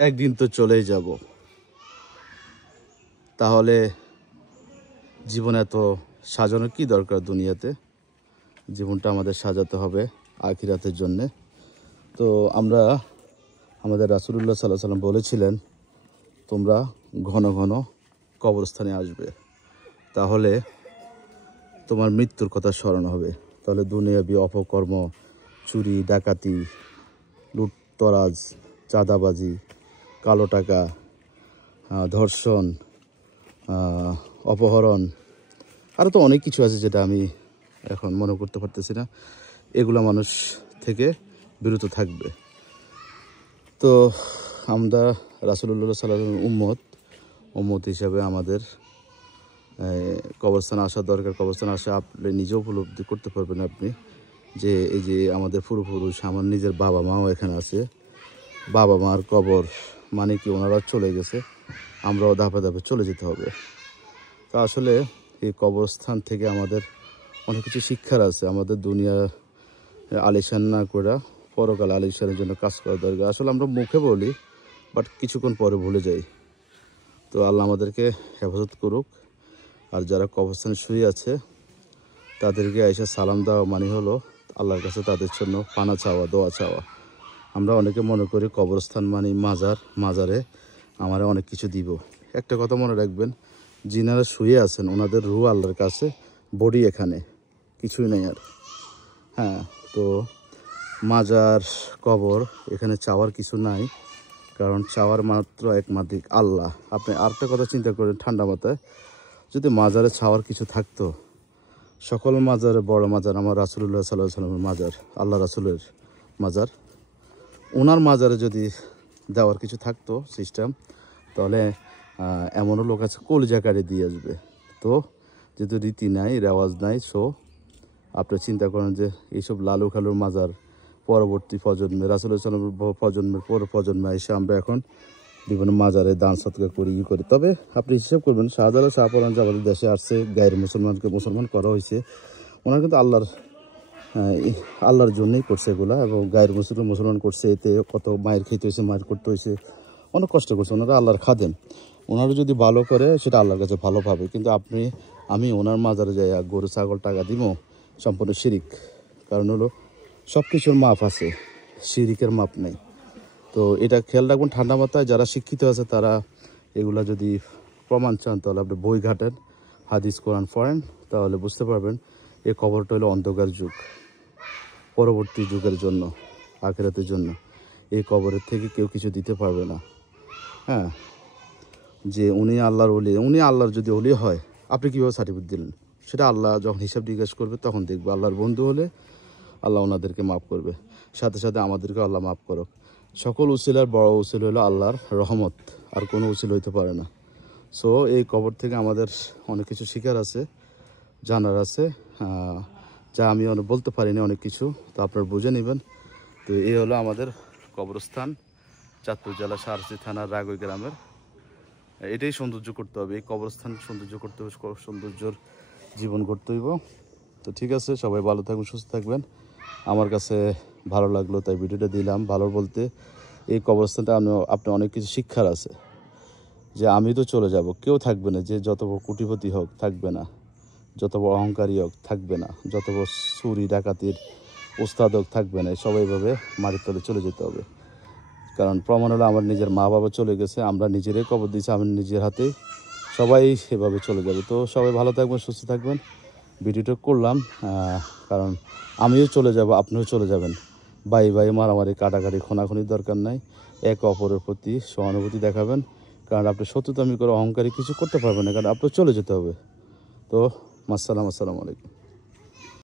একদিন তো চলেই যাব, তাহলে জীবন এত সাজানোর কি দরকার দুনিয়াতে? জীবনটা আমাদের সাজাতে হবে আখিরাতের জন্যে। তো আমরা আমাদের রাসূলুল্লাহ সাল্লাল্লাহু আলাইহি ওয়াসাল্লাম বলেছিলেন, তোমরা ঘন ঘন কবরস্থানে আসবে, তাহলে তোমার মৃত্যুর কথা স্মরণ হবে। তাহলে দুনিয়াবি অপকর্ম, চুরি ডাকাতি, লুটতরাজ, চাঁদাবাজি, কালো টাকা, ধর্ষণ, অপহরণ, আরও তো অনেক কিছু আছে যেটা আমি এখন মনে করতে পারতেছি না। এগুলো মানুষ থেকে বিরত থাকবে। তো আমরা রাসূলুল্লাহ সাল্লাল্লাহু আলাইহি ওয়াসাল্লামের উম্মত হিসাবে আমাদের কবরস্থানে আসা দরকার। কবরস্থানে আসা আপনি নিজেও উপলব্ধি করতে পারবেন আপনি যে এই যে আমাদের পূর্বপুরুষ, আমার নিজের বাবা মাও এখানে আছে। বাবা মার কবর মানে কি, ওনারা চলে গেছে, আমরাও ধাপে ধাপে চলে যেতে হবে। তো আসলে এই কবরস্থান থেকে আমাদের অনেক কিছু শিক্ষার আছে। আমাদের দুনিয়া আলিশান না করে পরকাল আলিশানের জন্য কাজ করা দরকার। আসলে আমরা মুখে বলি, বাট কিছুক্ষণ পরে ভুলে যাই। তো আল্লাহ আমাদেরকে হেফাজত করুক। আর যারা কবরস্থানে শুয়ে আছে তাদেরকে এসে সালাম দেওয়া মানে হলো আল্লাহর কাছে তাদের জন্য পানা চাওয়া, দোয়া চাওয়া। আমরা অনেকে মনে করি কবরস্থান মানে মাজার, মাজারে আমারা অনেক কিছু দিব। একটা কথা মনে রাখবেন, যিনারা শুয়ে আছেন ওনাদের রূহ আল্লাহর কাছে, বডি এখানে কিছুই নেই আর। হ্যাঁ, তো মাজার, কবর এখানে চাওয়ার কিছু নাই, কারণ চাওয়ার মাত্র একমাত্রিক আল্লাহ। আপনি আরেকটা কথা চিন্তা করেন ঠান্ডা মাথায়, যদি মাজারে চাওয়ার কিছু থাকতো, সকল মাজারে বড় মাজার আমার রাসূলুল্লাহ সাল্লাল্লাহু আলাইহি ওয়াসাল্লামের মাজার, আল্লাহ রাসূলের মাজার, ওনার মাজারে যদি দেওয়ার কিছু থাকতো সিস্টেম, তাহলে এমনও লোক আছে কলিজা কাটে দিয়ে আসবে। তো যেহেতু রীতি নাই, রেওয়াজ নাই, সো আপনি চিন্তা করেন যে এইসব লালু খালুর মাজার পরবর্তী প্রজন্মে, রাসূলুল্লাহ সাল্লাল্লাহু আলাইহি ওয়াসাল্লামের প্রজন্মের পর প্রজন্মে এসে আমরা এখন বিভিন্ন মাজারে দান সৎকার করি। তবে আপনি হিসাব করবেন, শাহজালাল শাহপরান যে আমাদের দেশে আসছে, গায়ের মুসলমানকে মুসলমান করা হয়েছে, ওনারা কিন্তু আল্লাহর জন্যই করছে এগুলা। এবং গায়ের মুসলমান করছে, এতে কত মায়ের খেতে হয়েছে, মায়ের করতে হয়েছে, অনেক কষ্ট করছে। ওনারা আল্লাহর খাদেম, ওনারা যদি ভালো করে সেটা আল্লাহর কাছে ভালো পাবে। কিন্তু আমি ওনার মাজারে যাই গরু ছাগল টাকা দিব, সম্পূর্ণ শিরিক। কারণ হলো সব কিছুর মাপ আছে, শিরিকের মাপ নেই। তো এটা খেয়াল রাখবেন ঠান্ডা মাথায়। যারা শিক্ষিত আছে তারা এগুলা যদি প্রমাণ চান, তাহলে আপনি বই ঘাটেন, হাদিস কোরআন পড়েন, তাহলে বুঝতে পারবেন এই কবরটা হলো অন্ধকার যুগ, পরবর্তী যুগের জন্য, আখিরাতের জন্য। এই কবরের থেকে কেউ কিছু দিতে পারবে না। হ্যাঁ, যে উনি আল্লাহর ওলি, উনি আল্লাহর যদি ওলি হয়, আপনি কীভাবে সার্টিফিকেট দিলেন? সেটা আল্লাহ যখন হিসাব জিজ্ঞেস করবে তখন দেখবে। আল্লাহর বন্ধু হলে আল্লাহ ওনাদেরকে মাফ করবে, সাথে সাথে আমাদেরকে আল্লাহ মাফ করুক। সকল উসিলার বড় উসিল হলো আল্লাহর রহমত, আর কোনো উসিল হইতে পারে না। সো এই কবর থেকে আমাদের অনেক কিছু শিখার আছে, জানার আছে, যা আমি বলতে পারিনি অনেক কিছু, তো আপনারা বুঝে নেবেন। তো এই হলো আমাদের কবরস্থান, চাঁদপুর জেলা সারসি থানার রাগই গ্রামের। এটাই সৌন্দর্য করতে হবে, এই কবরস্থান সৌন্দর্য করতে হবে, সৌন্দর্যর জীবন করতে হইব। তো ঠিক আছে, সবাই ভালো থাকবেন, সুস্থ থাকবেন। আমার কাছে ভালো লাগলো তাই ভিডিওটা দিলাম। ভালো বলতে এই কবরস্থানটা আপনি অনেক কিছু শিক্ষার আছে, যে আমি তো চলে যাব, কেউ থাকবে না, যে যত বড় কোটিপতি হোক থাকবে না, যত বড় অহংকারী হোক থাকবে না, যত বড় চুরি ডাকাতির উস্তাদ হোক থাকবে না, সবাই এভাবে মাটির তলে চলে যেতে হবে। কারণ প্রমাণ হলো আমার নিজের মা বাবা চলে গেছে, আমরা নিজেরাই কবর দিয়েছি, আমি নিজের হাতেই, সবাই সেভাবে চলে যাবে। তো সবাই ভালো থাকবেন, সুস্থ থাকবেন। ভিডিওটা করলাম কারণ আমিও চলে যাব, আপনিও চলে যাবেন। ভাই মারামারি কাটাকাটি খোনাখুনির দরকার নাই, একে অপরের প্রতি সহানুভূতি দেখাবেন। কারণ আপনি শত্রুতামি করে অহংকারী কিছু করতে পারবেন না, কারণ আপনার চলে যেতে হবে। তো আসসালামু আলাইকুম।